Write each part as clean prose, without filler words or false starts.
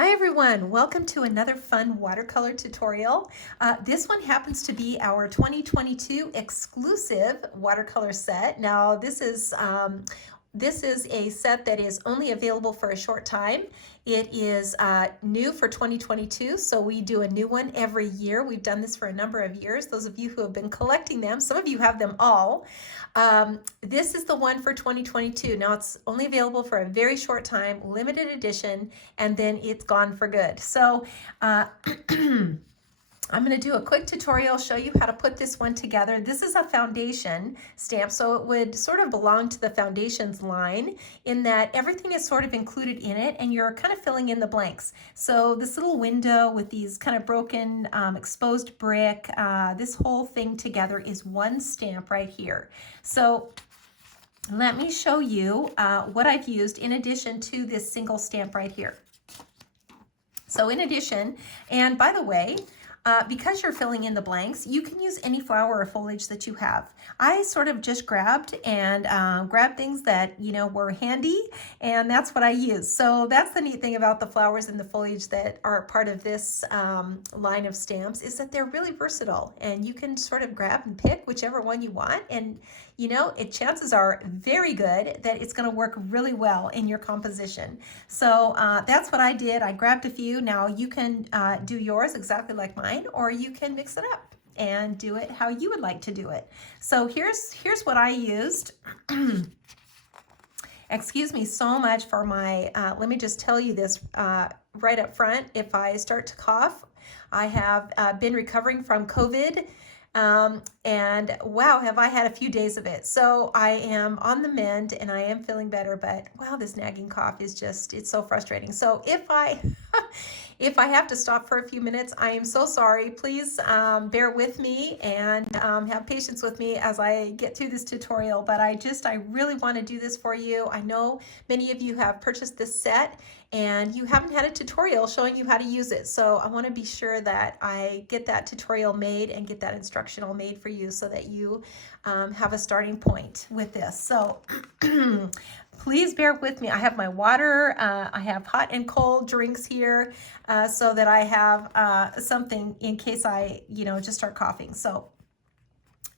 Hi everyone, welcome to another fun watercolor tutorial. This one happens to be our 2022 exclusive watercolor set. Now this is a set that is only available for a short time. It is new for 2022, so we do a new one every year. We've done this for a number of years. Those of you who have been collecting them, some of you have them all. This is the one for 2022. Now it's only available for a very short time, limited edition, and then it's gone for good. So I'm going to do a quick tutorial, show you how to put this one together. This is a foundation stamp, so it would sort of belong to the foundations line in that everything is sort of included in it and you're kind of filling in the blanks. So this little window with these kind of broken exposed brick, this whole thing together is one stamp right here. So let me show you what I've used in addition to this single stamp right here. So in addition, and by the way, because you're filling in the blanks, you can use any flower or foliage that you have. I sort of just grabbed things that, were handy, and that's what I use. So that's the neat thing about the flowers and the foliage that are part of this line of stamps, is that they're really versatile, and you can sort of grab and pick whichever one you want, and chances are very good that it's going to work really well in your composition. So that's what I did. I grabbed a few. Now you can do yours exactly like mine, or you can mix it up and do it how you would like to do it. So here's what I used. Excuse me so much for my, let me just tell you this right up front. If I start to cough, I have been recovering from COVID. And wow, have I had a few days of it. So I am on the mend and I am feeling better, but wow, this nagging cough is just, it's so frustrating. So if I, if I have to stop for a few minutes, I am so sorry. Please bear with me and have patience with me as I get through this tutorial, but I really want to do this for you. I know many of you have purchased this set and you haven't had a tutorial showing you how to use it. So I want to be sure that I get that tutorial made and get that instructional made for you so that you have a starting point with this. So please bear with me. I have my water, I have hot and cold drinks here so that I have something in case I, just start coughing. So,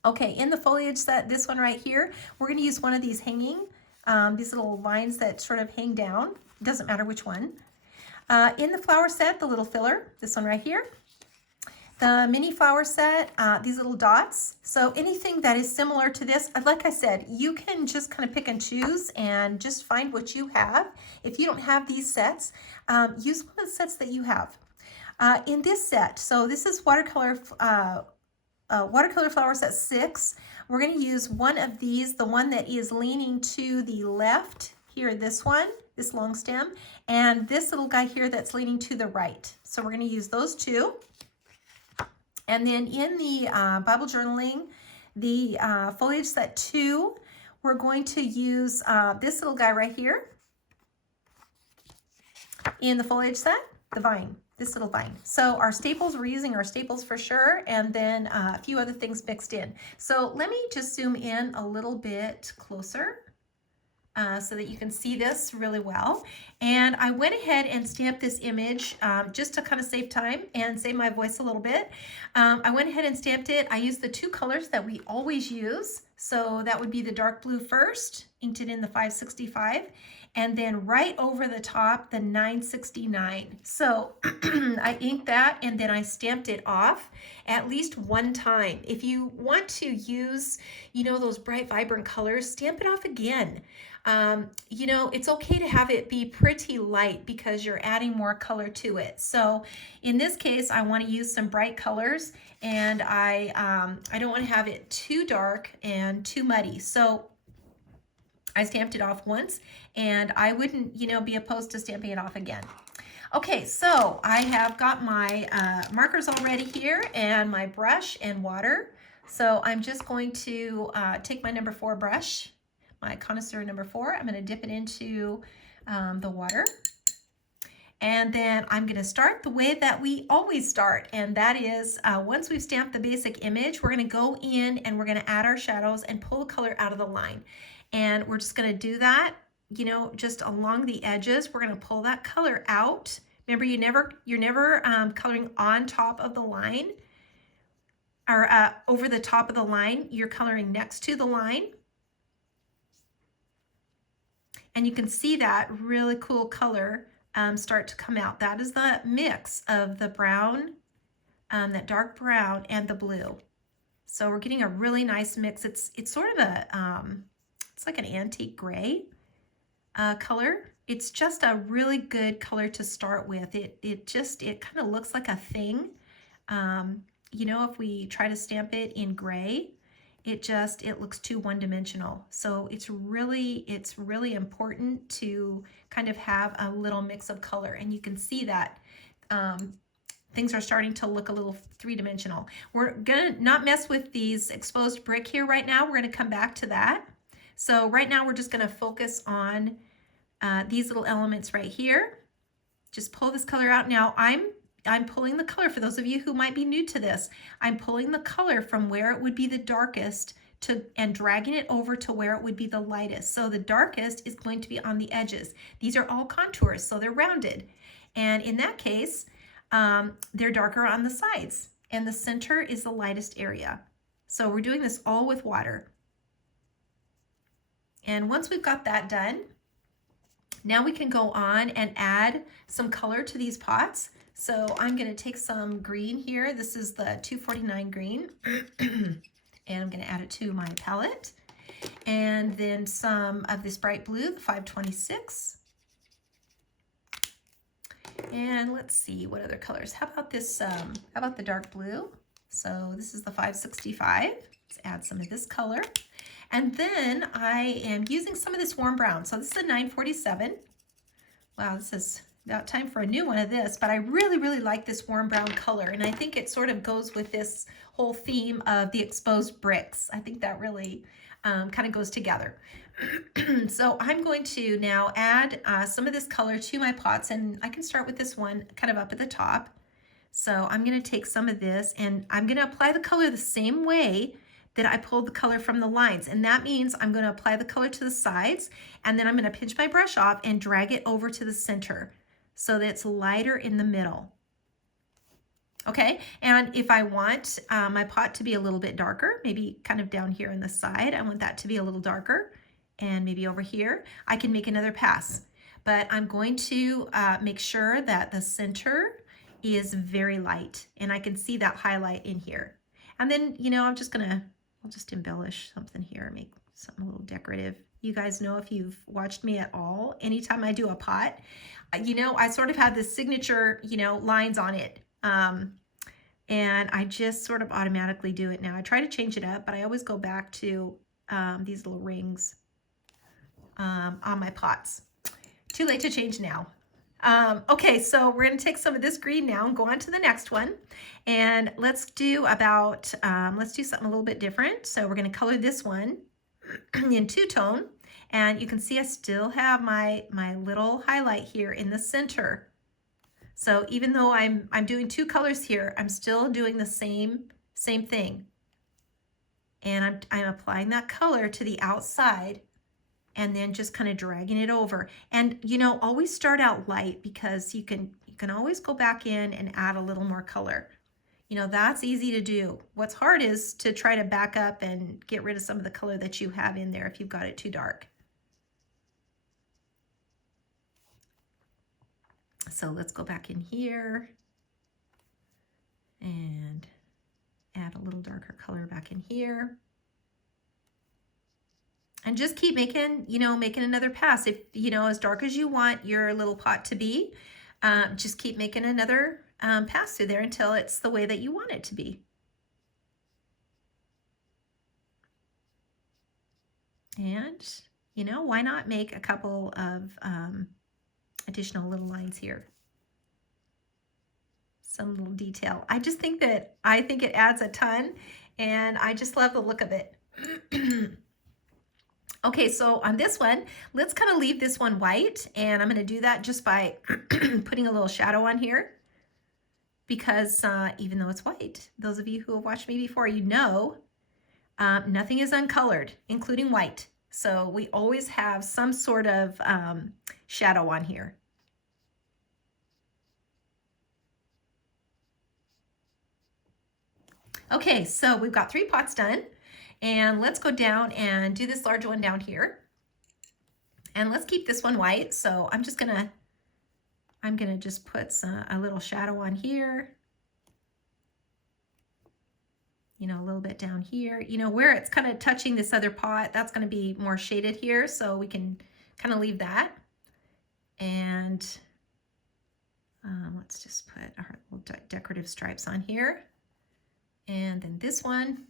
okay, in the foliage set, this one right here, we're going to use one of these hanging, these little lines that sort of hang down. Doesn't matter which one. In the flower set, the little filler, this one right here. The mini flower set, these little dots. So anything that is similar to this, like I said, you can just kind of pick and choose and just find what you have. If you don't have these sets, use one of the sets that you have. In this set, so this is watercolor flower set 6. We're going to use one of these, the one that is leaning to the left here, this one, this long stem, and this little guy here that's leaning to the right. So we're going to use those two. And then in the Bible journaling, the foliage set 2, we're going to use this little guy right here. In the foliage set, the vine, this little vine. So our staples, we're using our staples for sure, and then a few other things mixed in. So let me just zoom in a little bit closer so that you can see this really well. And I went ahead and stamped this image just to kind of save time and save my voice a little bit. I went ahead and stamped it. I used the two colors that we always use. So that would be the dark blue first, inked it in the 565, and then right over the top, the 969. So I inked that and then I stamped it off at least one time. If you want to use, those bright, vibrant colors, stamp it off again. It's okay to have it be pretty light because you're adding more color to it. So in this case, I want to use some bright colors, and I don't want to have it too dark and too muddy. So I stamped it off once, and I wouldn't, be opposed to stamping it off again. Okay, so I have got my markers already here and my brush and water. So I'm just going to take my number 4 brush, my connoisseur number 4. I'm going to dip it into the water. And then I'm going to start the way that we always start. And that is once we've stamped the basic image, we're going to go in and we're going to add our shadows and pull the color out of the line. And we're just going to do that, just along the edges. We're going to pull that color out Remember, you're never coloring on top of the line or over the top of the line. You're coloring next to the line. And you can see that really cool color start to come out. That is the mix of the brown, that dark brown, and the blue. So we're getting a really nice mix. It's sort of a, it's like an antique gray color. It's just a really good color to start with. It kind of looks like a thing. You know, if we try to stamp it in gray, it looks too one-dimensional. So it's really important to kind of have a little mix of color, and you can see that things are starting to look a little three-dimensional. We're gonna not mess with these exposed brick here right now. We're gonna come back to that. So right now we're just gonna focus on these little elements right here. Just pull this color out. Now I'm pulling the color, for those of you who might be new to this, I'm pulling the color from where it would be the darkest and dragging it over to where it would be the lightest. So the darkest is going to be on the edges. These are all contours, so they're rounded. And in that case, they're darker on the sides, and the center is the lightest area. So we're doing this all with water. And once we've got that done, now we can go on and add some color to these pots. So I'm going to take some green here. This is the 249 green, and I'm going to add it to my palette. And then some of this bright blue, the 526. And let's see what other colors. How about this? How about the dark blue? So this is the 565. Let's add some of this color. And then I am using some of this warm brown. So this is a 947. Wow, this is about time for a new one of this, but I really like this warm brown color, and I think it sort of goes with this whole theme of the exposed bricks. I think that really kind of goes together. So I'm going to now add some of this color to my pots, and I can start with this one kind of up at the top. So I'm going to take some of this, and I'm going to apply the color the same way that I pulled the color from the lines. And that means I'm going to apply the color to the sides, and then I'm going to pinch my brush off and drag it over to the center so that it's lighter in the middle. Okay, and if I want my pot to be a little bit darker, maybe kind of down here on the side, I want that to be a little darker, and maybe over here, I can make another pass. But I'm going to make sure that the center is very light, and I can see that highlight in here. And then, you know, I'll just embellish something here, make something a little decorative. You guys know, if you've watched me at all, anytime I do a pot, you know, I sort of have this signature, you know, lines on it. And I just sort of automatically do it now. I try to change it up, but I always go back to these little rings on my pots. Too late to change now. Okay, so we're going to take some of this green now and go on to the next one. And let's do something a little bit different. So we're going to color this one in two-tone. And you can see I still have my little highlight here in the center. So even though I'm doing two colors here, I'm still doing the same thing. And I'm applying that color to the outside, and then just kind of dragging it over. And, you know, always start out light, because you can always go back in and add a little more color. You know, that's easy to do. What's hard is to try to back up and get rid of some of the color that you have in there if you've got it too dark. So let's go back in here and add a little darker color back in here. And just keep making another pass. If, you know, as dark as you want your little pot to be, just keep making another pass through there until it's the way that you want it to be. And, you know, why not make a couple of additional little lines here? Some little detail. I think it adds a ton, and I just love the look of it. Okay, so on this one, let's kind of leave this one white, and I'm going to do that just by putting a little shadow on here, because even though it's white, those of you who have watched me before, you know, nothing is uncolored, including white. So we always have some sort of shadow on here. Okay, so we've got 3 pots done, and let's go down and do this large one down here. And let's keep this one white. So I'm gonna just put a little shadow on here. You know, a little bit down here. You know, where it's kind of touching this other pot, that's going to be more shaded here, so we can kind of leave that. And let's just put our little decorative stripes on here. And then this one.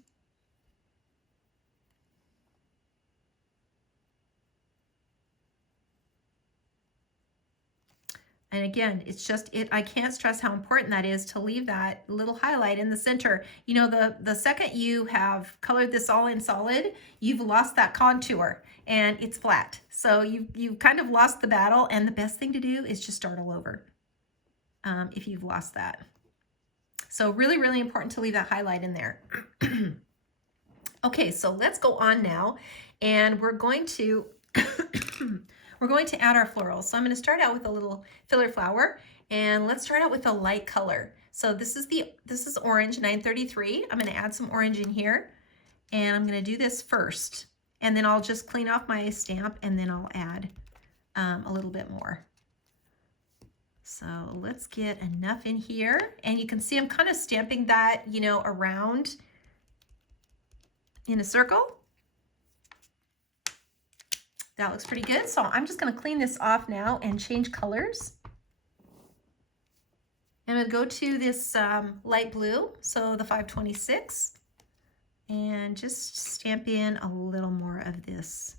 And again, it's just, I can't stress how important that is to leave that little highlight in the center. You know, the second you have colored this all in solid, you've lost that contour and it's flat. So you've kind of lost the battle, and the best thing to do is just start all over if you've lost that. So really, really important to leave that highlight in there. Okay, so let's go on now, and we're going to we're going to add our florals. So I'm going to start out with a little filler flower, and let's start out with a light color. So this is orange 933. I'm going to add some orange in here, and I'm going to do this first, and then I'll just clean off my stamp, and then I'll add a little bit more. So let's get enough in here, and you can see I'm kind of stamping that, you know, around in a circle. That looks pretty good. So I'm just going to clean this off now and change colors. I'm going to go to this light blue, so the 526, and just stamp in a little more of this.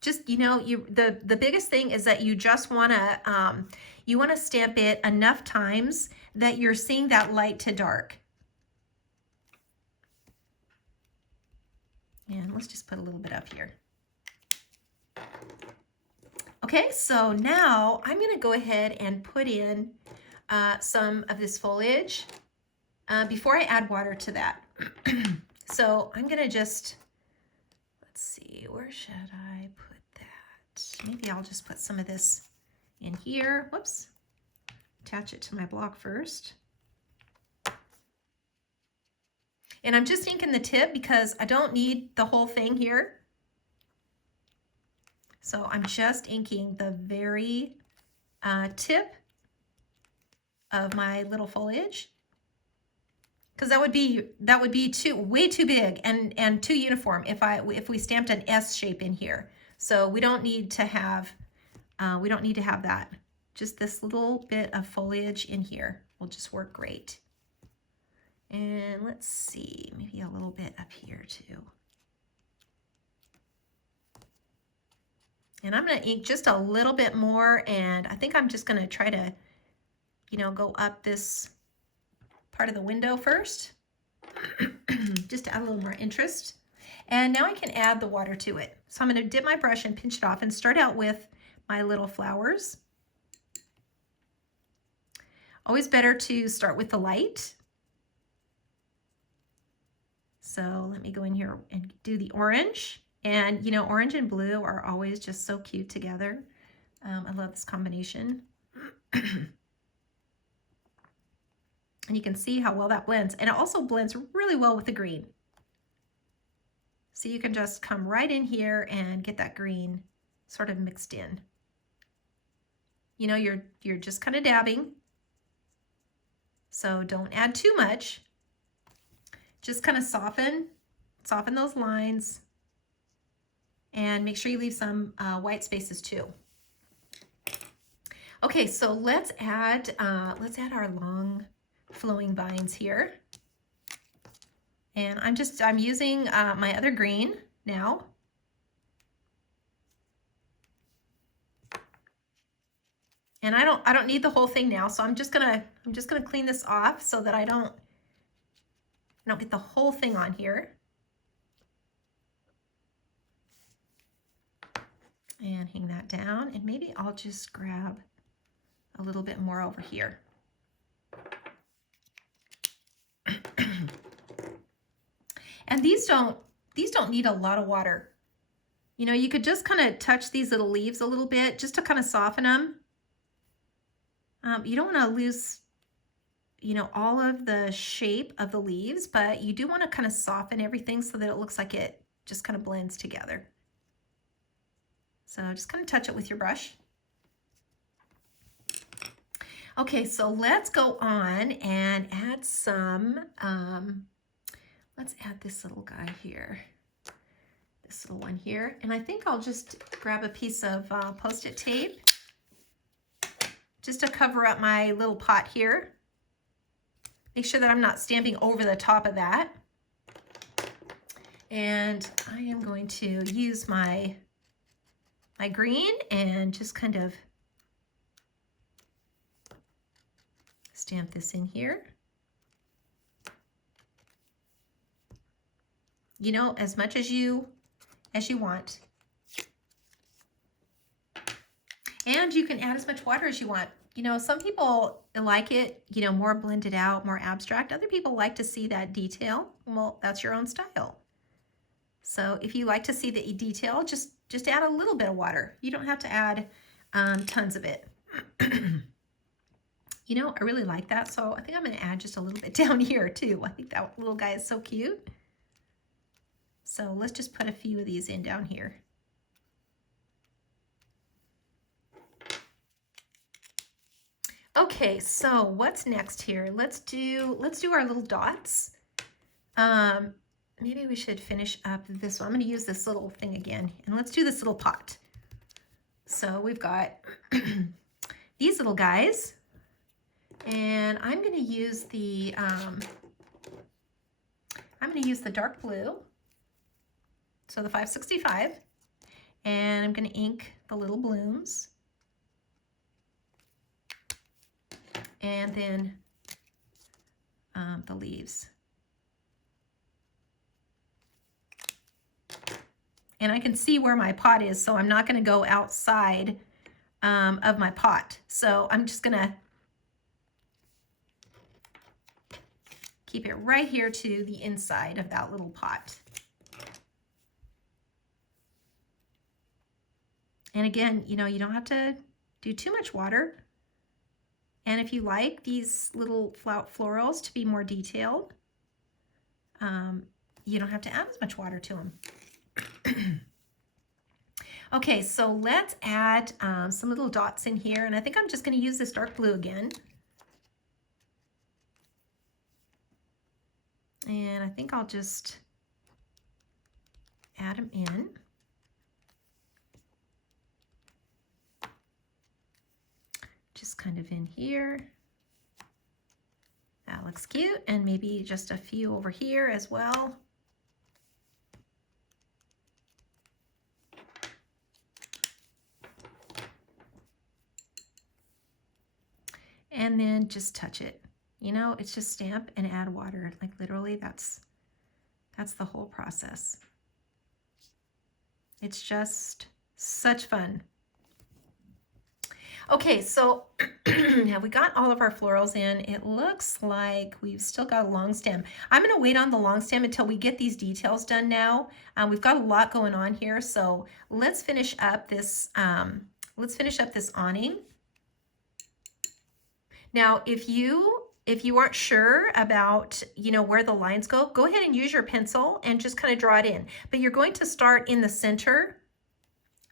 Just, you know, the biggest thing is that you just want to stamp it enough times that you're seeing that light to dark. And let's just put a little bit up here. Okay, so now I'm going to go ahead and put in some of this foliage before I add water to that. So I'm going to just, let's see, where should I put that? Maybe I'll just put some of this in here. Whoops. Attach it to my block first. And I'm just inking the tip because I don't need the whole thing here. So I'm just inking the very tip of my little foliage, because that would be way too big and too uniform if we stamped an S shape in here. So we don't need to have that. Just this little bit of foliage in here will just work great. And let's see, maybe a little bit up here too. And I'm going to ink just a little bit more, and I think I'm just going to try to, you know, go up this part of the window first, just to add a little more interest. And now I can add the water to it. So I'm going to dip my brush and pinch it off and start out with my little flowers. Always better to start with the light. So let me go in here and do the orange. And, you know, orange and blue are always just so cute together. I love this combination. And you can see how well that blends. And it also blends really well with the green. So you can just come right in here and get that green sort of mixed in. You know, you're just kind of dabbing. So don't add too much. Just kind of soften those lines, and make sure you leave some white spaces too. Okay, so let's add our long flowing vines here. And I'm using my other green now. And I don't need the whole thing now, so I'm just gonna clean this off so that I don't get the whole thing on here. And hang that down, and maybe I'll just grab a little bit more over here. And these don't need a lot of water. You know, you could just kind of touch these little leaves a little bit just to kind of soften them. You don't want to lose you know, all of the shape of the leaves, but you do want to kind of soften everything so that it looks like it just kind of blends together. So just kind of touch it with your brush. Okay, so let's go on and add some, let's add this little guy here. This little one here. And I think I'll just grab a piece of Post-it tape just to cover up my little pot here. Make sure that I'm not stamping over the top of that. And I am going to use my green and just kind of stamp this in here. You know, as much as you want. And you can add as much water as you want. You know, some people like it, you know, more blended out, more abstract. Other people like to see that detail. Well, that's your own style. So if you like to see the detail, just add a little bit of water. You don't have to add tons of it. You know, I really like that. So I think I'm going to add just a little bit down here too. I think that little guy is so cute. So let's just put a few of these in down here. Okay, so what's next here? Let's do our little dots. Maybe we should finish up this one. I'm going to use this little thing again, and let's do this little pot. So we've got these little guys, and I'm going to use the dark blue, so the 565, and I'm going to ink the little blooms. And then the leaves. And I can see where my pot is, so I'm not going to go outside of my pot. So I'm just going to keep it right here to the inside of that little pot. And again, you know, you don't have to do too much water. And if you like these little florals to be more detailed, you don't have to add as much water to them. Okay, so let's add some little dots in here. And I think I'm just going to use this dark blue again. And I think I'll just add them in. Just kind of in here. That looks cute. And maybe just a few over here as well. And then just touch it. You know, it's just stamp and add water. Like literally that's the whole process. It's just such fun. Okay, so have we got all of our florals in? It looks like we've still got a long stem. I'm going to wait on the long stem until we get these details done now. We've got a lot going on here, so let's finish up this. Awning. Now, if you aren't sure about, you know, where the lines go ahead and use your pencil and just kind of draw it in. But you're going to start in the center.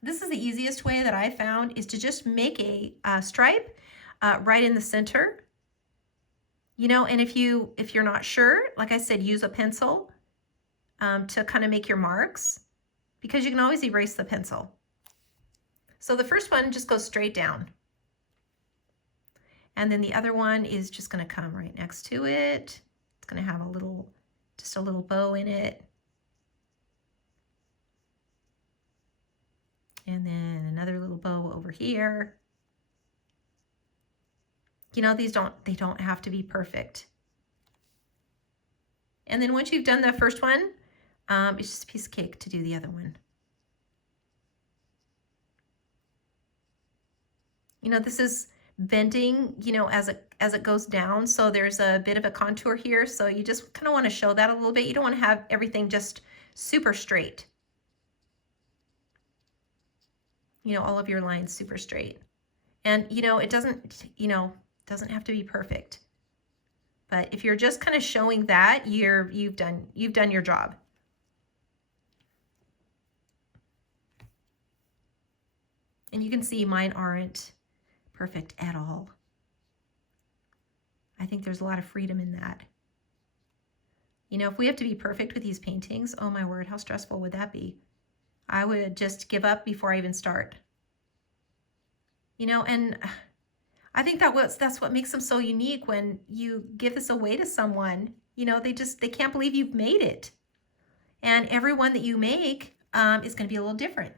This is the easiest way that I found, is to just make a stripe right in the center. You know, and if you're not sure, like I said, use a pencil to kind of make your marks, because you can always erase the pencil. So the first one just goes straight down. And then the other one is just going to come right next to it. It's going to have just a little bow in it. And then another little bow over here. You know, they don't have to be perfect. And then once you've done the first one, it's just a piece of cake to do the other one. You know, this is bending, you know, as it goes down. So there's a bit of a contour here. So you just kind of want to show that a little bit. You don't want to have everything just super straight. You know, all of your lines super straight. And, you know, it doesn't have to be perfect. But if you're just kind of showing that, you've done your job. And you can see mine aren't perfect at all. I think there's a lot of freedom in that. You know, if we have to be perfect with these paintings, oh my word, how stressful would that be? I would just give up before I even start. You know, and I think that's what makes them so unique. When you give this away to someone, you know, they can't believe you've made it. And every one that you make is going to be a little different,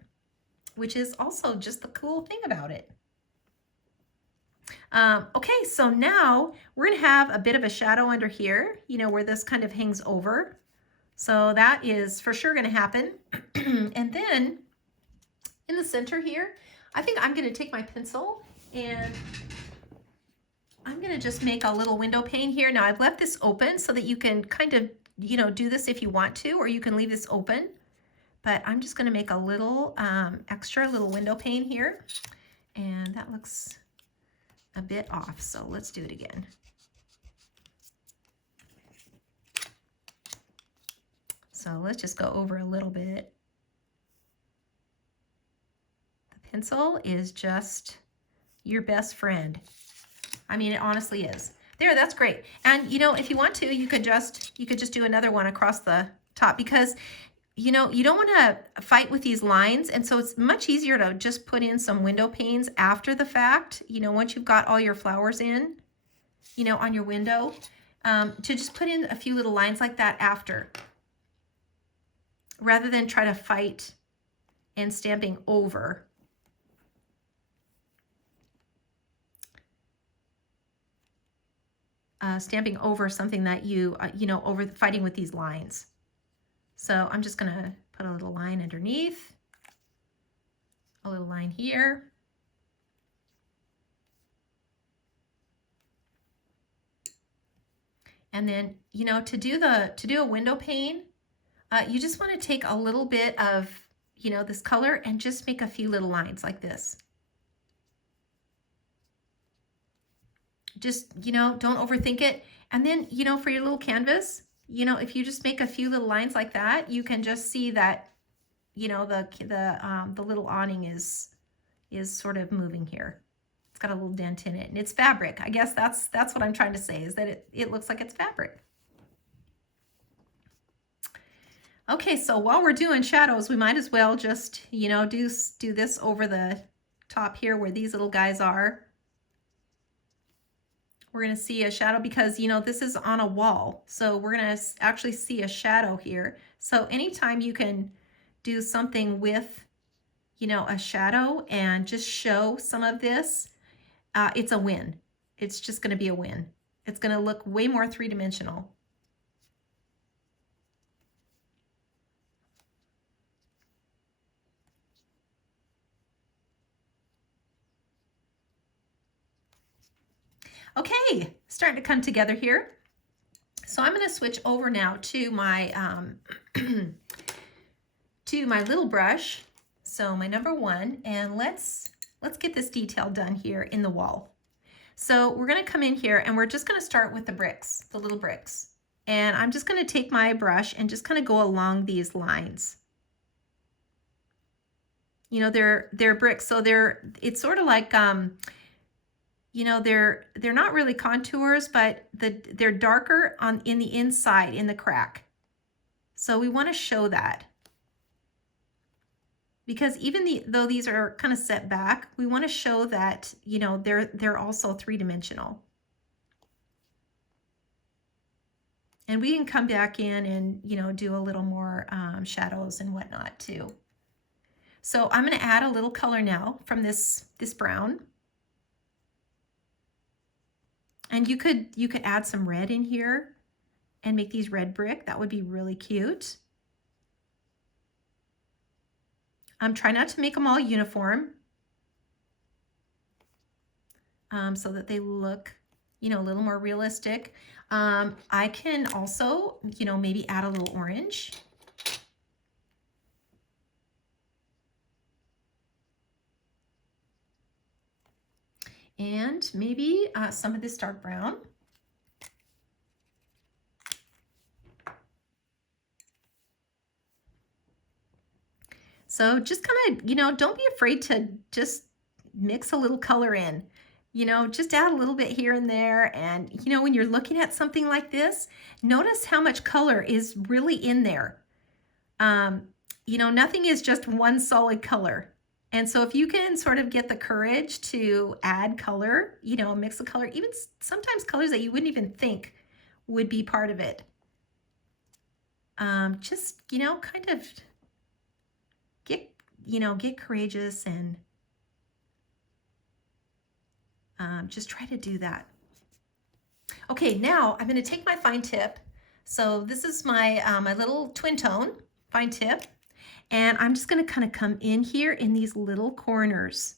which is also just the cool thing about it. Okay, so now we're going to have a bit of a shadow under here, you know, where this kind of hangs over. So that is for sure going to happen. And then in the center here, I think I'm going to take my pencil and I'm going to just make a little window pane here. Now I've left this open so that you can kind of, you know, do this if you want to, or you can leave this open. But I'm just going to make a little extra little window pane here. And that looks a bit off, so let's do it again. So let's just go over a little bit. The pencil is just your best friend. I mean, it honestly is. There, that's great. And you know, if you want to, you could just do another one across the top, because you know, you don't want to fight with these lines, and so it's much easier to just put in some window panes after the fact, you know, once you've got all your flowers in, you know, on your window, to just put in a few little lines like that after, rather than try to fight and stamping over. Stamping over something that you know, over fighting with these lines. So I'm just going to put a little line underneath, a little line here. And then, you know, to do a window pane, you just want to take a little bit of, you know, this color and just make a few little lines like this. Just, you know, don't overthink it. And then, you know, for your little canvas, you know, if you just make a few little lines like that, you can just see that, you know, the little awning is sort of moving here. It's got a little dent in it, and it's fabric. I guess that's what I'm trying to say, is that it looks like it's fabric. Okay, so while we're doing shadows, we might as well just, you know, do this over the top here where these little guys are. We're going to see a shadow because, you know, this is on a wall. So we're going to actually see a shadow here. So anytime you can do something with, you know, a shadow and just show some of this, it's a win. It's just going to be a win. It's going to look way more three-dimensional. Okay, starting to come together here. So I'm going to switch over now to my to my little brush. So my number 1, and let's get this detail done here in the wall. So we're going to come in here and we're just going to start with the bricks, the little bricks. And I'm just going to take my brush and just kind of go along these lines. You know, they're bricks, so it's sort of like you know, they're not really contours, but they're darker in the inside, in the crack. So we want to show that. Because even though these are kind of set back, we want to show that, you know, they're also three-dimensional. And we can come back in and, you know, do a little more shadows and whatnot too. So I'm going to add a little color now from this brown. And you could add some red in here and make these red brick. That would be really cute. Try not to make them all uniform, so that they look, you know, a little more realistic. I can also, you know, maybe add a little orange. And maybe some of this dark brown. So just kind of, don't be afraid to just mix a little color in. Just add a little bit here and there. And, when you're looking at something like this, notice how much color is really in there. Nothing is just one solid color. And so if you can sort of get the courage to add color, mix the color, even sometimes colors that you wouldn't even think would be part of it. Just, kind of get courageous and just try to do that. Okay, now I'm going to take my fine tip. So this is my, my little twin tone fine tip. And I'm just going to kind of come in here in these little corners,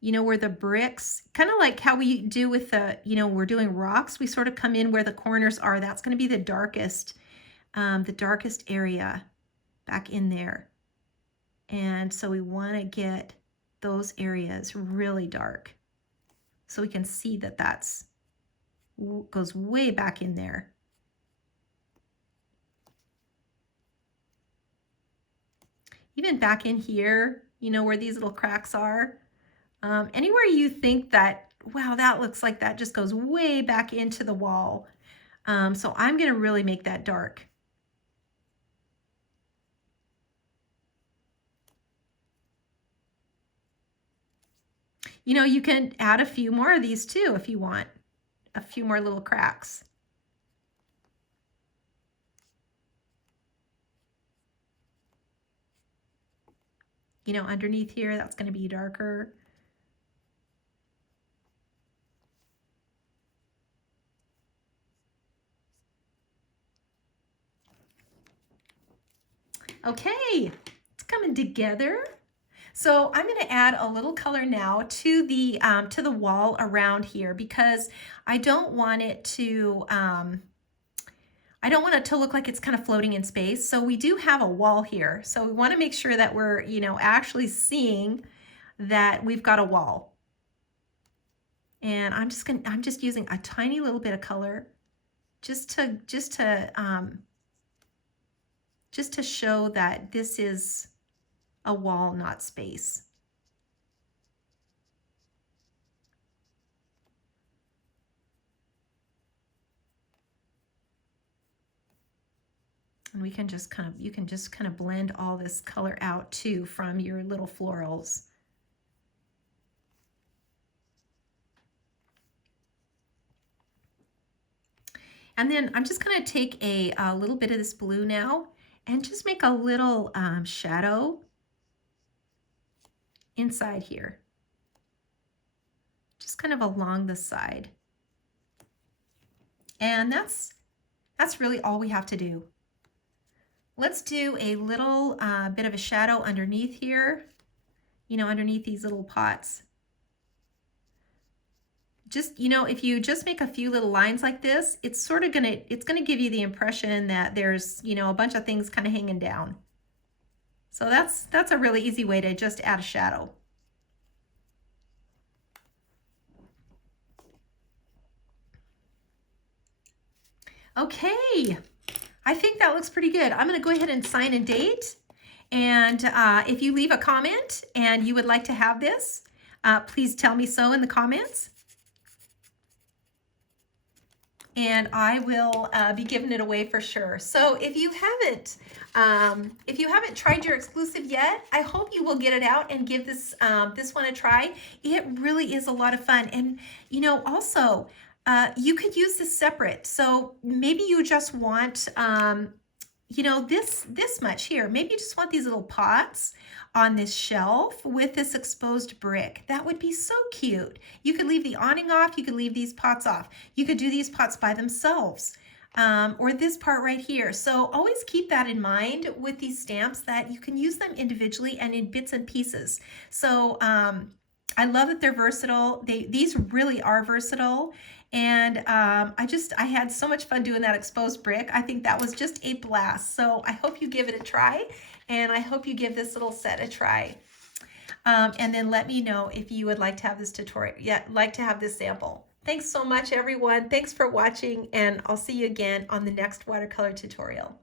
where the bricks, kind of like how we do with the, we're doing rocks, we sort of come in where the corners are. That's going to be the darkest area back in there. And so we want to get those areas really dark so we can see that goes way back in there. Even back in here, where these little cracks are, anywhere you think that, wow, that looks like that just goes way back into the wall. So I'm going to really make that dark. You can add a few more of these too if you want, a few more little cracks. Underneath here, that's going to be darker. Okay, it's coming together. So I'm going to add a little color now to the wall around here because I don't want it to look like it's kind of floating in space. So we do have a wall here. So we want to make sure that we're, actually seeing that we've got a wall. And I'm just using a tiny little bit of color just to show that this is a wall, not space. And we can just you can just kind of blend all this color out too from your little florals. And then I'm just going to take a little bit of this blue now and just make a little shadow inside here, just kind of along the side. And that's really all we have to do. Let's do a little bit of a shadow underneath here, underneath these little pots. Just, if you just make a few little lines like this, it's sort of it's gonna give you the impression that there's, a bunch of things kind of hanging down. So that's a really easy way to just add a shadow. Okay, I think that looks pretty good. I'm gonna go ahead and sign and date. And if you leave a comment and you would like to have this, please tell me so in the comments. And I will be giving it away for sure. So if you haven't tried your exclusive yet, I hope you will get it out and give this one a try. It really is a lot of fun. And also you could use this separate. So maybe you just want this much here. Maybe you just want these little pots on this shelf with this exposed brick. That would be so cute. You could leave the awning off. You could leave these pots off. You could do these pots by themselves, or this part right here. So always keep that in mind with these stamps, that you can use them individually and in bits and pieces. So I love that they're versatile. These really are versatile. And I had so much fun doing that exposed brick. I think that was just a blast. So I hope you give it a try, and I hope you give this little set a try. And then let me know if you would like to have this tutorial, like to have this sample. Thanks so much, everyone. Thanks for watching, and I'll see you again on the next watercolor tutorial.